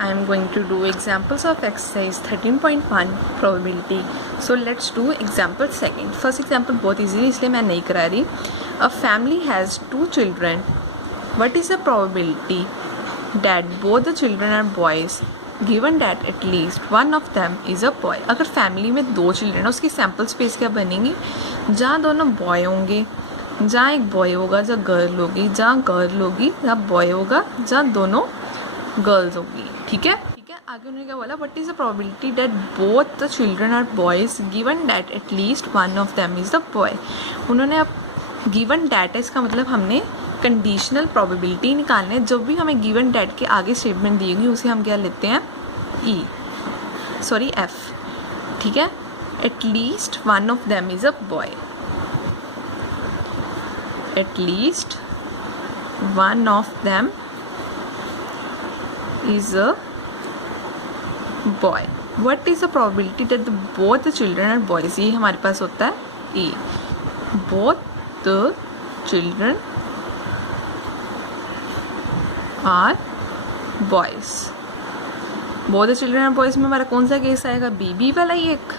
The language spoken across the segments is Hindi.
I am going to do examples of exercise 13.1 probability. So let's do example second. First example बहुत easy है इसलिए मैं नहीं करा रही. A family has 2 children. What is the probability that both the children are boys given that at least one of them is a boy? अगर फैमिली में 2 चिल्ड्रन है उसकी सैम्पल स्पेस क्या बनेगी? जहाँ दोनों बॉय होंगे, जहाँ एक बॉय होगा, जहाँ गर्ल होगी, जहाँ गर्ल होगी, जहाँ बॉय होगा, जहाँ दोनों गर्ल्स होगी. ठीक है. आगे उन्होंने क्या बोला? What is the probability that both the children are boys given that at least one of them is the boy. उन्होंने अब गिवन दैट है, इसका मतलब हमने कंडीशनल प्रोबेबिलिटी निकालने है. जब भी हमें गिवन दैट के आगे स्टेटमेंट दी होगी उसे हम क्या लेते हैं? एफ. ठीक है. At least one of them is a boy. At least one of them is a boy. What is the probability that both the children are boys? ये हमारे पास होता है A. Both the children are boys. Both the children are boys में हमारा कौन सा केस आएगा? B वाला ही एक.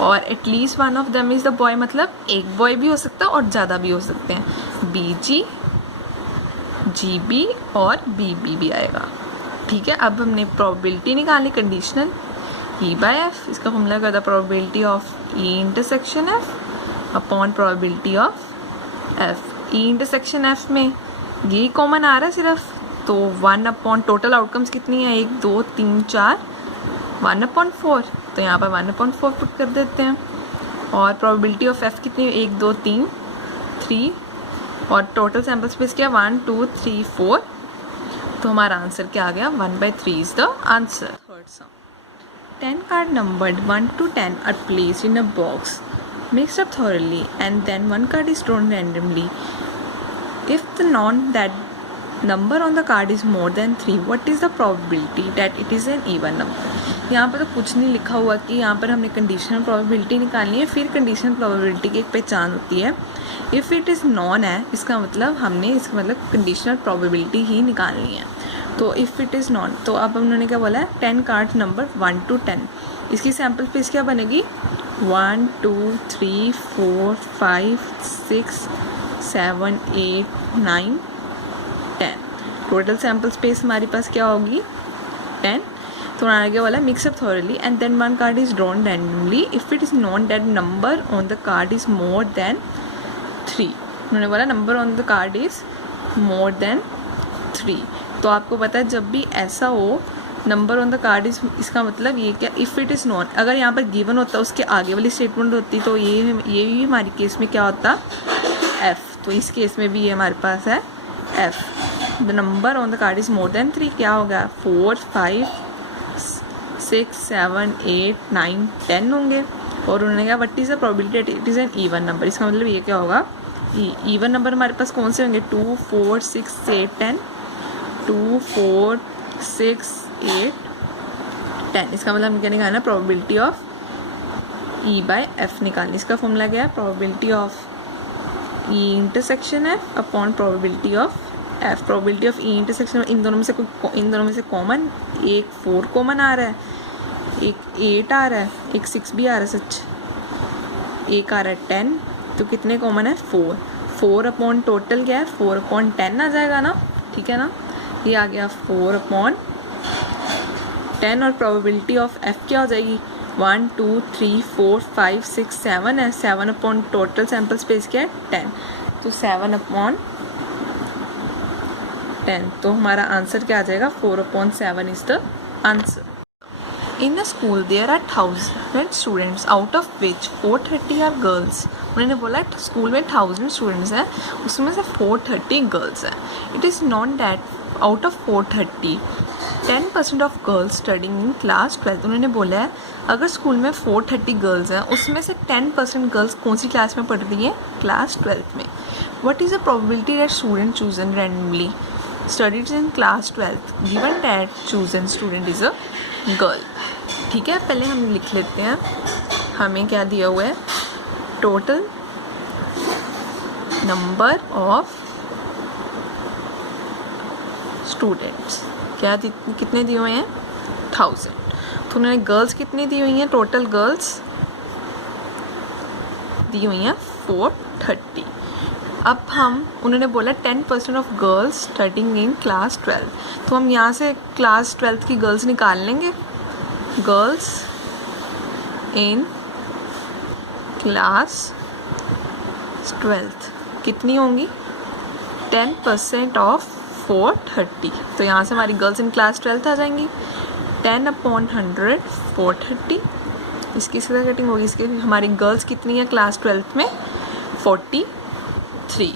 और at least one of them is the boy मतलब एक बॉय भी हो सकता है और ज़्यादा भी हो सकते हैं. BG GB और BB भी आएगा. ठीक है. अब हमने प्रोबेबिलिटी निकाली कंडीशनल E/F. इसका फॉर्मूला क्या था? Probability of E intersection F upon probability of F. E intersection F में यही कॉमन आ रहा है सिर्फ, तो 1 अपॉन टोटल आउटकम्स कितनी है? 1 2 3 4 1/4. तो यहाँ पर 1/4 पुट कर देते हैं. और प्रोबेबिलिटी ऑफ F कितनी है? 1 2 3 3 और टोटल सैम्पल स्पेस क्या? 1 2 3 4. तो हमारा आंसर क्या आ गया? 1/3 is the answer. 10 card numbered 1 to 10 are placed in a box, mixed up thoroughly, and then 1 card is drawn randomly. If the that number on the card is more than 3, what is the probability that it is an even number? यहाँ पर तो कुछ नहीं लिखा हुआ कि यहाँ पर हमने कंडीशनल प्रोबेबिलिटी निकालनी है. फिर कंडीशनल प्रोबेबिलिटी की एक पहचान होती है. इफ़ इट इज़ नॉन है इसका मतलब कंडीशनल प्रोबेबिलिटी ही निकालनी है. तो इफ़ इट इज़ नॉन, तो अब उन्होंने क्या बोला है? 10 कार्ड नंबर 1 to 10. इसकी सैम्पल स्पेस क्या बनेगी? 1 2 3 4 5 6 7 8 9 10. टोटल सैम्पल स्पेस हमारे पास क्या होगी? 10. तो उन्होंने क्या बोला? Mix up thoroughly and then 1 card is drawn randomly if it is known that number on the card is more than 3. उन्होंने बोला number on the card is more than 3. तो आपको पता है जब भी ऐसा हो number on the card is, इसका मतलब ये क्या? If it is known. अगर यहाँ पर गिवन होता उसके आगे वाली स्टेटमेंट होती तो ये भी हमारे केस में क्या होता? F. तो इस केस में भी ये हमारे पास है F. The number on the card is more than 3. क्या होगा? 4 5 6 7 8 9 10 होंगे. और उन्होंने कहा what is the probability it is an even number. इसका मतलब ये क्या होगा? इवन नंबर हमारे पास कौन से होंगे? 2 4 6 8 10. 2 4 6 8 10. इसका मतलब हम क्या निकालना? प्रोबेबिलिटी ऑफ E/F निकालनी. इसका फॉर्मूला क्या है? Probability of E intersection F upon probability of F. Probability of E intersection इन दोनों में से कॉमन एक 4 कॉमन आ रहा है, एक 8 आ रहा है, एक 6 भी आ रहा है. सच एक आ रहा है 10. तो कितने कॉमन है? 4. 4 अपॉन टोटल क्या है? 4 अपॉन 10 आ जाएगा ना. ठीक है ना. ये आ गया 4 अपॉन 10. और प्रोबेबिलिटी ऑफ F क्या हो जाएगी? 1 2 3 4 5 6 7 है. 7 अपॉन टोटल सैम्पल स्पेस क्या है? 10. तो 7 अपॉन 10. तो हमारा आंसर क्या आ जाएगा? 4/7 is the answer. In a school there are 1000 students out of which 430 are girls. उन्होंने बोला स्कूल में 1000 स्टूडेंट्स हैं उसमें से 430 गर्ल्स हैं. It is not that out of 430 10% of girls studying in class 12. उन्होंने बोला है अगर स्कूल में 430 गर्ल्स हैं उसमें से 10% गर्ल्स कौन सी क्लास में पढ़ रही हैं? क्लास 12 में. What is the probability that student chosen randomly studies in class 12 given that chosen student is a girl. ठीक है. पहले हम लिख लेते हैं हमें क्या दिया हुआ है? Total number of students. क्या कितने दिए हुए हैं 1000। तो उन्होंने गर्ल्स कितनी दी हुई हैं, टोटल गर्ल्स दी हुई हैं 430। अब उन्होंने बोला 10% of girls studying in class 12, तो हम यहाँ से क्लास 12 की गर्ल्स निकाल लेंगे। गर्ल्स इन क्लास 12 कितनी होंगी, 10% ऑफ 430, तो यहाँ से हमारी गर्ल्स इन क्लास 12 आ जाएंगी। 10/100 430, इसकी सीधा कटिंग होगी। इसके हमारी गर्ल्स कितनी है क्लास 12 में 43।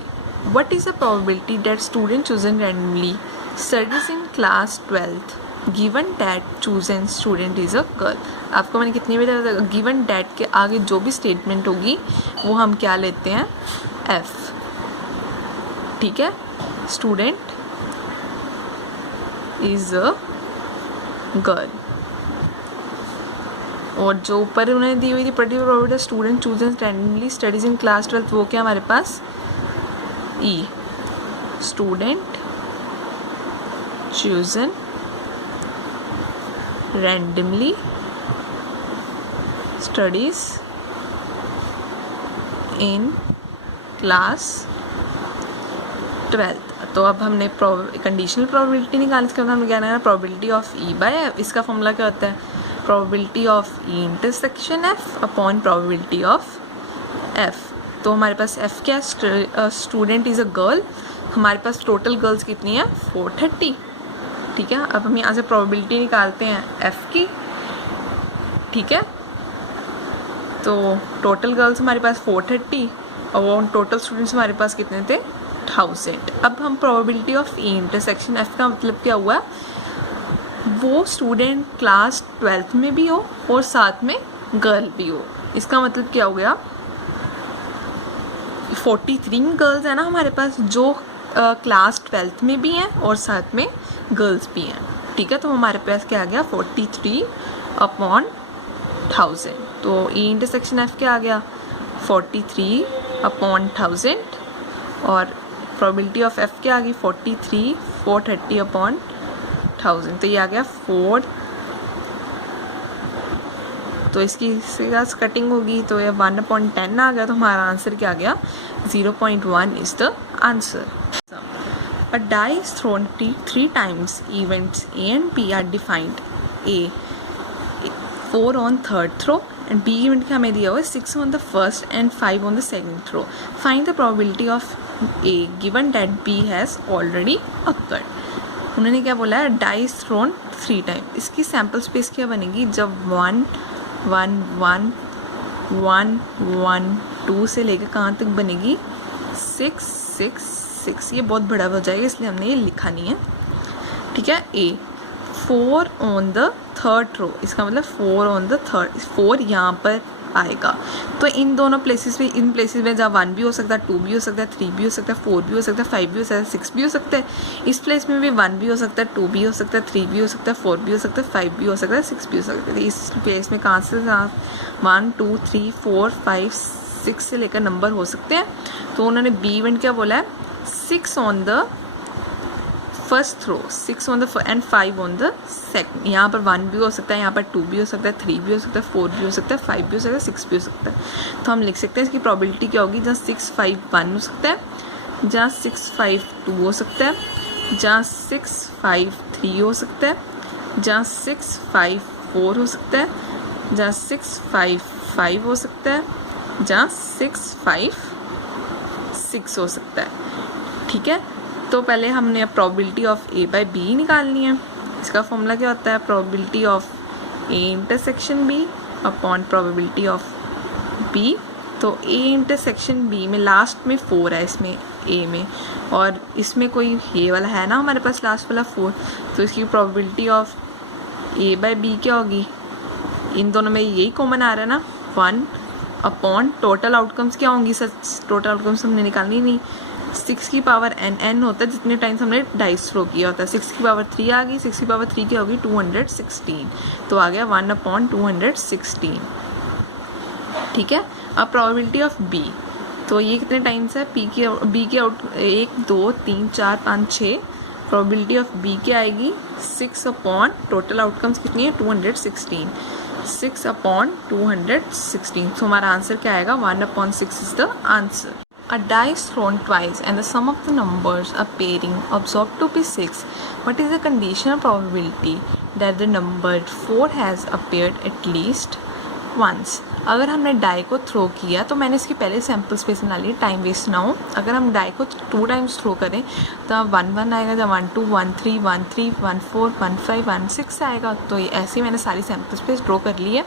What is the probability that student chosen randomly studies in class 12 given that chosen student is a girl? आपको मैंने कितनी बार बताया, given that के आगे जो भी स्टेटमेंट होगी वो हम क्या लेते हैं, F, ठीक है। स्टूडेंट इज अ गर्ल, और जो ऊपर उन्होंने दी हुई थी particular probability student chosen randomly studies in class 12, वो क्या हमारे पास E, student chosen randomly studies in class 12। तो अब हमने कंडीशनल प्रोबेबिलिटी निकाली, इसके बाद हमने क्या करना है, probability of E by F। इसका फॉर्मूला क्या होता है, probability of E intersection F upon probability of F। तो हमारे पास F क्या है, स्टूडेंट इज़ अ गर्ल, हमारे पास टोटल गर्ल्स कितनी है 430, ठीक है। अब हम यहाँ से प्रोबेबिलिटी निकालते हैं F की, ठीक है। तो टोटल गर्ल्स हमारे पास 430 और वो टोटल स्टूडेंट्स हमारे पास कितने थे 1000। अब हम probability of E intersection F का मतलब क्या हुआ, वो स्टूडेंट क्लास 12 में भी हो और साथ में गर्ल भी हो। इसका मतलब क्या हो गया, 43 गर्ल्स है ना हमारे पास जो क्लास 12 में भी हैं और साथ में गर्ल्स भी हैं, ठीक है। तो हमारे पास क्या आ गया 43/1000। तो E इंटरसेक्शन F क्या आ गया 43/1000 और प्रोबेबिलिटी ऑफ F क्या आ गई 43 430/1000। तो ये आ गया 4, तो इसकी कटिंग होगी तो ये 1/10 आ गया। तो हमारा आंसर क्या आ गया 0.1 is the answer. A die is thrown 3 times. Events A and B are defined. A 4 on third throw and B event का हमें दिया हुआ है 6 on the first and 5 on the second throw. Find the probability of A given that B has already occurred. उन्होंने क्या बोला है, die is thrown 3 times. इसकी सैम्पल स्पेस क्या बनेगी, जब 1 1 1 1 1 2 से लेकर कहाँ तक बनेगी 6 6 6। ये बहुत बड़ा हो जाएगा इसलिए हमने ये लिखा नहीं है, ठीक है। A 4 on the third row, इसका मतलब 4 on the third, 4 यहाँ पर आएगा। तो इन दोनों प्लेसेस में, इन प्लेसेस में जहाँ 1 भी हो सकता है, 2 भी हो सकता है, 3 भी हो सकता है, 4 भी हो सकता है, 5 भी हो सकता है, 6 भी हो सकता है। इस प्लेस में भी 1 भी हो सकता है, 2 भी हो सकता है, 3 भी हो सकता है, 4 भी हो सकता है, 5 भी हो सकता है, 6 भी हो सकता है। इस प्लेस में कहाँ से 1 2 3 4 5 6 से लेकर नंबर हो सकते हैं। तो उन्होंने बी इवेंट क्या बोला है 6 on the first throw, 6 on the and 5 on the second. यहाँ पर 1 भी हो सकता है, यहाँ पर 2 भी हो सकता है, 3 भी हो सकता है, 4 भी हो सकता है, 5 भी हो सकता है, 6 भी हो सकता है। तो हम लिख सकते हैं इसकी प्रोबेबिलिटी क्या होगी, जहाँ 6 5 1 हो सकता है, जहाँ 6 5 2 हो सकता है, जहाँ 6 5 3 हो सकता है, जहाँ 6 5 4 हो सकता है, जहाँ 6 5 5 हो सकता है, जहाँ 6 5 6 हो सकता है, ठीक है। तो पहले हमने अब probability of A by B निकालनी है। इसका फॉर्मूला क्या होता है, probability of A intersection B upon probability of B. तो ए इंटरसेक्शन बी में लास्ट में 4 है, इसमें ए में, और इसमें कोई ये वाला है ना हमारे पास लास्ट वाला 4, तो इसकी probability of A by B क्या होगी, इन दोनों में यही कॉमन आ रहा है ना 1 अपॉन टोटल आउटकम्स क्या होंगी, सच टोटल आउटकम्स हमने निकालनी नहीं, 6 की पावर n होता है जितने टाइम्स हमने डाइस थ्रो किया होता है। 6 की पावर 3 आ गई, 6 की पावर 3 क्या होगी 216, तो आ गया 1 अपॉन 216, ठीक है। अब प्रोबेबिलिटी ऑफ बी, तो ये कितने टाइम्स है बी की आउट 1 2 3 4 5 6, प्रोबेबिलिटी ऑफ बी क्या आएगी 6 अपॉन टोटल आउटकम्स कितनी है 216, 6 अपॉन 216. सो हमारा आंसर क्या आएगा 1/6 is the answer. A die is thrown twice and the sum of the numbers appearing observed to be 6. What is the conditional probability that the number 4 has appeared at least once? अगर हमने डाई को थ्रो किया तो मैंने इसकी पहले सैम्पल स्पेस बना ली, टाइम वेस्ट ना हो. अगर हम डाई को 2 टाइम्स थ्रो करें तो 1 1 आएगा, जब 1 2 1 3 1 3 1 4 1 5 1 6 आएगा. तो ये ऐसे ही मैंने सारी सैम्पल स्पेस ड्रॉ कर ली है.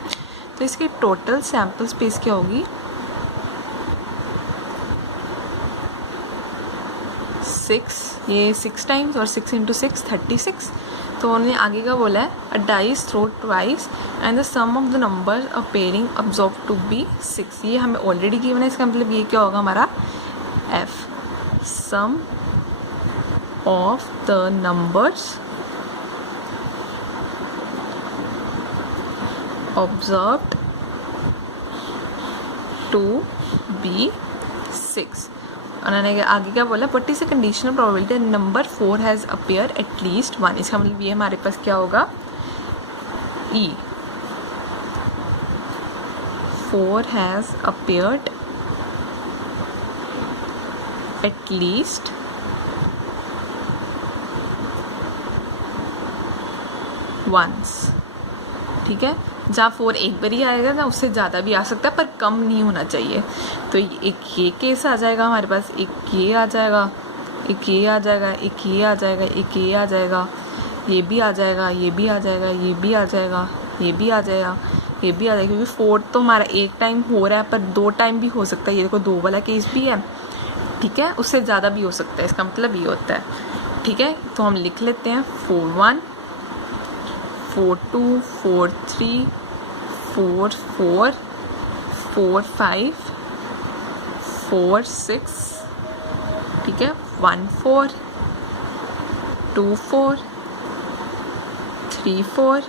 तो इसकी टोटल सैम्पल स्पेस क्या होगी 6, ये 6 टाइम्स और 6 इंटू 6 36. तो उन्होंने आगे का बोला है a die is throw twice and the sum of the number appearing observe to be 6. ये हमें ऑलरेडी गिवन है, इसका मतलब ये क्या होगा हमारा F sum of the numbers observed to be 6. उन्होंने आगे क्या बोला what is the conditional probability number 4 has appear at least 1. इसका मतलब ये हमारे पास क्या होगा E 4 has appeared at least once. ठीक है, जहाँ 4 एक बार ही आएगा ना, उससे ज़्यादा भी आ सकता है पर कम नहीं होना चाहिए. तो एक ये केस आ जाएगा हमारे पास, एक ये आ जाएगा, एक ये आ जाएगा, एक ये आ जाएगा, एक ये आ जाएगा, ये भी आ जाएगा, ये भी आ जाएगा, ये भी आ जाएगा, ये भी आ जाएगा, ये भी आ जाएगा. क्योंकि 4 तो हमारा एक टाइम हो रहा है पर 2 टाइम भी हो सकता है. ये देखो 2 वाला केस भी है. ठीक है, उससे ज़्यादा भी हो सकता है, इसका मतलब ये होता है. ठीक है, तो हम लिख लेते हैं 4 1 4 2 4 3 4 4 4 5 4 6. ठीक है, 1 4 2 4 3 4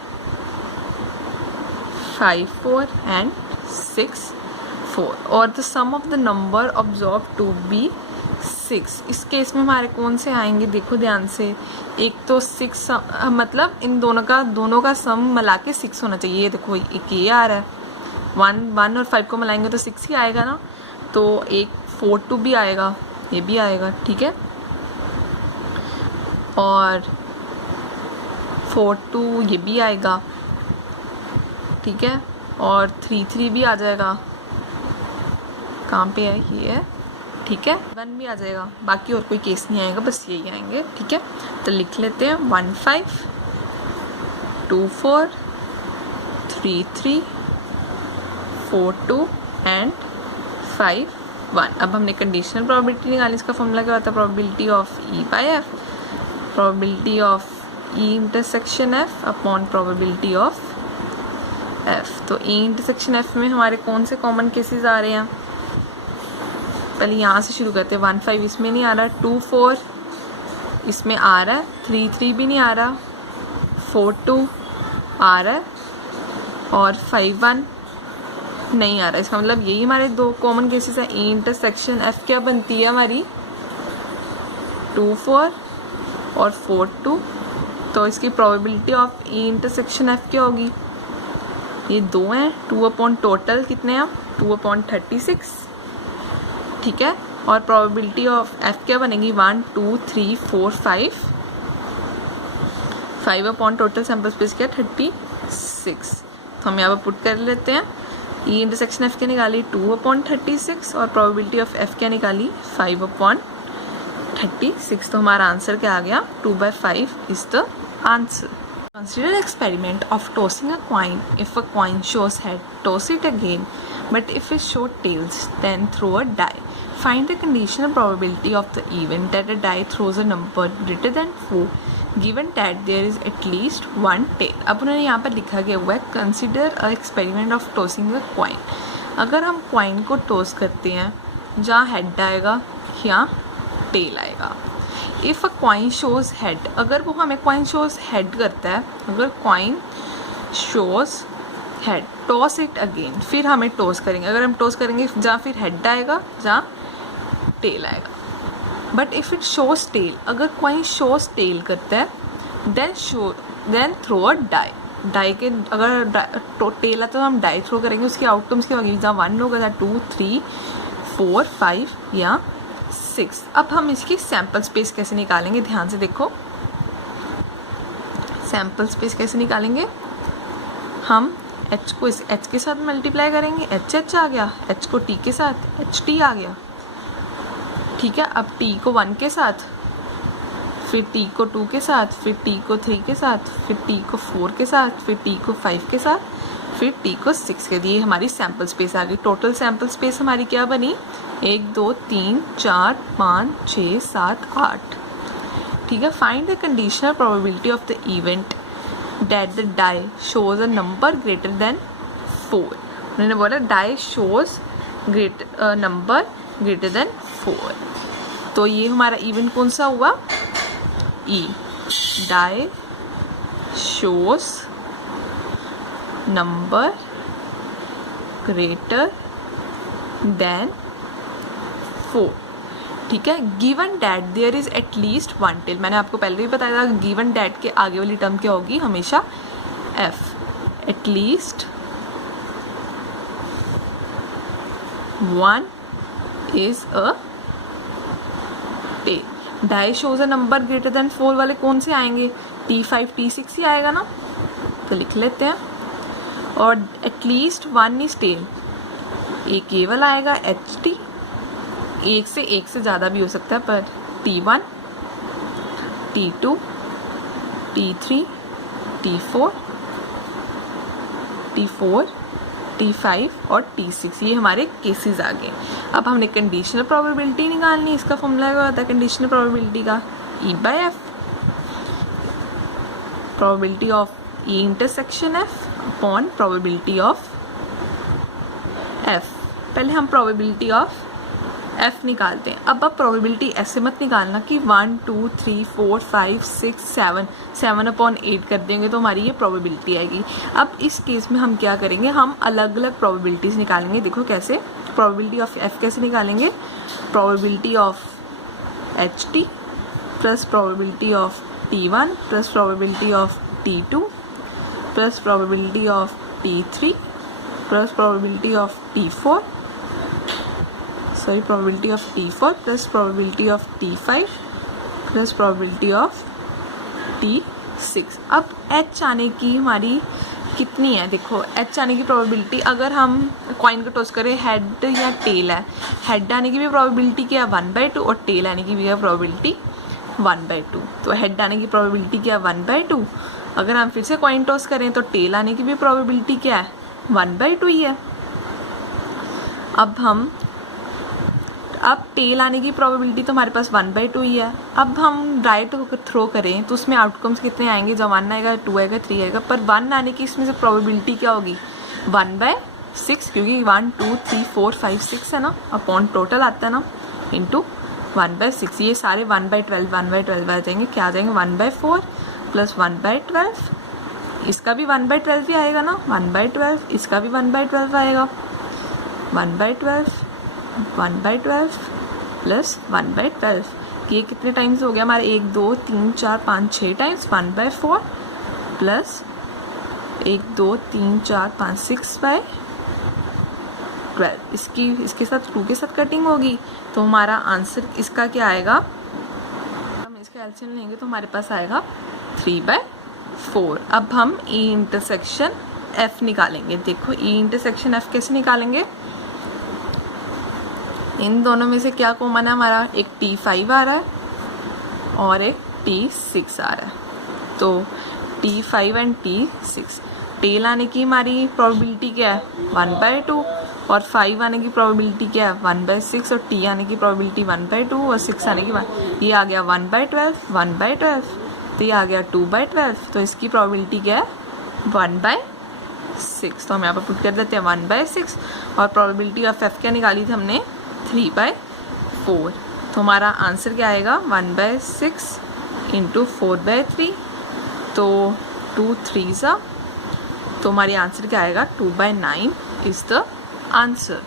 5 4 एंड 6 4. और the sum of the number observe to be 6. इस केस में हमारे कौन से आएंगे देखो ध्यान से. एक तो 6 मतलब इन दोनों का सम मिला के 6 होना चाहिए. ये देखो एक ये आ रहा है, 1 और 5 को मिलाएंगे तो 6 ही आएगा ना. तो एक 4 2 भी आएगा, ये भी आएगा. ठीक है, और 4 2 ये भी आएगा. ठीक है, और 3 3 भी आ जाएगा. कहाँ पे है ये है. ठीक है, 1 भी आ जाएगा. बाकी और कोई केस नहीं आएगा, बस यही आएंगे. ठीक है, तो लिख लेते हैं 1 5 2 4 3 3 4 2 एंड 5 1. अब हमने कंडीशनल प्रोबेबिलिटी निकाली. इसका फॉर्मूला क्या होता है probability of E bye F, probability of E intersection F upon probability of F. तो ई इंटरसेक्शन एफ में हमारे कौन से कॉमन केसेस आ रहे हैं. पहले यहाँ से शुरू करते हैं. 1 5 इसमें नहीं आ रहा, 2 4 इसमें आ रहा है, 3 3 भी नहीं आ रहा, 4 2 आ रहा है और 5 1 नहीं आ रहा. इसका मतलब यही हमारे 2 कॉमन केसेस हैं. ई इंटरसेक्शन एफ क्या बनती है हमारी 2 4 और 4 2. तो इसकी probability of E intersection F क्या होगी. ये 2 हैं, 2 अपॉन टोटल कितने हैं 2 अपॉन 36. ठीक है, और प्रोबेबिलिटी ऑफ एफ क्या बनेगी 1 2 3 4 5 5 अपॉन टोटल सैम्पल स्पेस क्या 36. तो हम यहाँ पर पुट कर लेते हैं. ई इंटरसेक्शन एफ क्या निकाली 2 अपॉन 36 और प्रोबेबिलिटी ऑफ एफ क्या निकाली 5 अपॉन 36. तो हमारा आंसर क्या आ गया 2/5 is the answer. Consider experiment of tossing a coin. If a coin shows head, toss it again. But if it shows tails, then throw a die. Find the conditional probability of the event that a die throws a number greater than 4, given that there is at least one tail. अब उन्होंने यहाँ पर लिखा गया हुआ है Consider a experiment of tossing a coin. अगर हम coin को toss करते हैं, जहाँ head आएगा या tail आएगा. If a coin shows head, अगर वो हमें कॉइन शोज हेड करता है, अगर coin shows head toss it again, फिर हमें टॉस करेंगे. अगर हम टॉस करेंगे जहाँ फिर हेड आएगा जहाँ टेल आएगा. But if it shows tail, अगर कोई शोज टेल करता है then throw a die. Die के अगर टेल है तो हम डाई थ्रो करेंगे, उसके आउटकम्स के होगा 1 होगा, 2 3 4 5 या 6। अब हम इसकी सैम्पल स्पेस कैसे निकालेंगे, ध्यान से देखो। सैम्पल स्पेस कैसे निकालेंगे, हम h को इस h के साथ मल्टीप्लाई करेंगे, h आ गया, h को t के साथ ht आ गया, ठीक है। अब t को 1 के साथ, फिर t को 2 के साथ, फिर t को 3 के साथ, फिर t को 4 के साथ, फिर t को 5 के साथ, फिर t को 6 के दिए। हमारी सैम्पल स्पेस आ गई। टोटल सैम्पल स्पेस हमारी क्या बनी, 1 2 3 4 5 6 7 8, ठीक है। Find the conditional probability of the event that the die shows a number greater than 4। उन्होंने बोला die shows number greater than 4, तो ये हमारा इवेंट कौन सा हुआ, E, die shows number greater than 4, ठीक है। Given that there is at least 1 tail, मैंने आपको पहले भी बताया था गिवन डैट के आगे वाली टर्म क्या होगी, हमेशा F, at least 1 is a tail. Die shows a number greater than 4 वाले कौन से आएंगे, T5 T6 ही आएगा ना, तो लिख लेते हैं। और एटलीस्ट 1 इज टेल, एक केवल आएगा HT, एक से ज़्यादा भी हो सकता है, पर T1 T2 T3 T4 T5 और T6, ये हमारे केसेस आ गए। अब हमने कंडीशनल प्रोबेबिलिटी निकालनी, इसका फॉर्मूला क्या होता है कंडीशनल प्रोबेबिलिटी का, E/F, probability of E intersection F upon probability of F। पहले हम प्रोबेबिलिटी ऑफ F निकालते हैं। अब प्रोबेबिलिटी ऐसे मत निकालना कि 1 2 3 4 5 6 7/8 कर देंगे तो हमारी ये प्रोबेबिलिटी आएगी। अब इस केस में हम क्या करेंगे, हम अलग अलग प्रोबेबिलिटीज निकालेंगे। देखो कैसे, प्रोबेबिलिटी ऑफ F कैसे निकालेंगे, probability of HT plus probability of T1 plus probability of T2 plus probability of T3 plus probability of T4, probability of T4 plus probability of T5 plus probability of T6। अब H आने की हमारी कितनी है, देखो H आने की प्रोबेबिलिटी, अगर हम कॉइन को टॉस करें हेड या टेल है, हेड आने की भी प्रोबेबिलिटी क्या है 1/2 और टेल आने की भी है प्रोबेबिलिटी 1/2। तो हेड आने की प्रोबेबिलिटी क्या है 1/2, अगर हम फिर से कॉइन टॉस करें तो टेल आने की भी प्रोबेबिलिटी क्या है 1/2 ही है। अब टेल आने की प्रोबेबिलिटी तो हमारे पास 1/2 ही है। अब हम राइट थ्रो करें तो उसमें आउटकम्स कितने आएंगे, जब 1 आएगा 2 आएगा 3 आएगा, पर 1 आने की इसमें से प्रोबेबिलिटी क्या होगी 1/6, क्योंकि 1 2 3 4 5 6 है ना, अपॉन टोटल आता है ना, इंटू 1/6। ये सारे 1/12 आ जाएंगे, क्या आ जाएंगे 1/4 प्लस 1/12, इसका भी 1/12 ही आएगा ना, 1/12, इसका भी 1/12 आएगा, 1/12 प्लस 1/12, ये कितने टाइम्स हो गया हमारे 1 2 3 4 5 6 टाइम्स 1/4 प्लस 1 2 3 4 5 6/12, इसके साथ 2 के साथ कटिंग होगी, तो हमारा आंसर इसका क्या आएगा, हम इसका एलसीएम लेंगे तो हमारे पास आएगा 3/4। अब हम E इंटरसेक्शन F निकालेंगे। देखो E इंटरसेक्शन F कैसे निकालेंगे, इन दोनों में से क्या कॉमन है हमारा, एक T5 आ रहा है और एक T6 आ रहा है, तो T5 एंड T6, टेल आने की हमारी प्रोबेबिलिटी क्या है 1/2 और 5 आने की प्रोबेबिलिटी क्या है 1/6 और T आने की प्रोबेबिलिटी 1/2 और 6 आने की 1, ये आ गया 1/12, तो ये आ गया 2/12, तो इसकी प्रोबेबिलिटी क्या है 1/6, तो हम यहाँ पर पुट कर देते हैं 1/6। और प्रोबेबिलिटी ऑफ F क्या निकाली थी हमने 3/4, तो हमारा आंसर क्या आएगा 1/6 इंटू 4/3, तो 2 3s, तो हमारी आंसर क्या आएगा 2/9 इज द आंसर।